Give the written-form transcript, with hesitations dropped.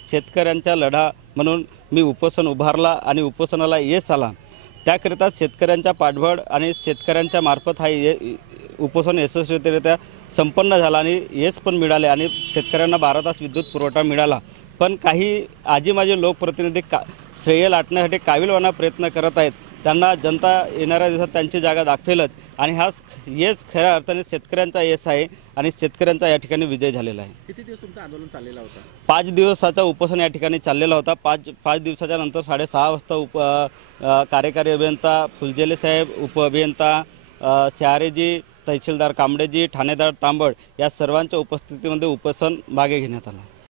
शेतकऱ्यांचा लढा म्हणून मी उपोषण उभारला आणि उपोषणाला यश आला। त्याकरिता शेतकऱ्यांचा पाठबळ आणि शेतकऱ्यांच्या मार्फत हा उपोषण यशस्वीरित्या संपन्न झाला आणि यश पण मिळाले आणि शेतकऱ्यांना 12 तास विद्युत पुरवठा मिळाला। पण काही आजी माझे लोकप्रतिनिधी श्रेय लाटण्यासाठी काविलवाणा प्रयत्न करत आहेत। त्यांना जनता येणाऱ्या दिवसात त्यांची जागा दाखवेलच आणि हा यश खऱ्या अर्थाने शेतकऱ्यांचा यश आहे आणि शेतकऱ्यांचा या ठिकाणी विजय झालेला आहे। किती दिवस तुमचं आंदोलन चाललेला होता? 5 दिवसाचा उपोषण या ठिकाणी चाललेला होता। 5 दिवसाच्या नंतर 6:30 वाजता कार्यकारी अभियंता फुलझेले साहेब, उपअभियंता शहारेजी, तहसीलदार कांबळेजी, ठाणेदार तांबड या सर्वांच्या उपस्थितीमध्ये उपोषण मागे घेण्यात आला।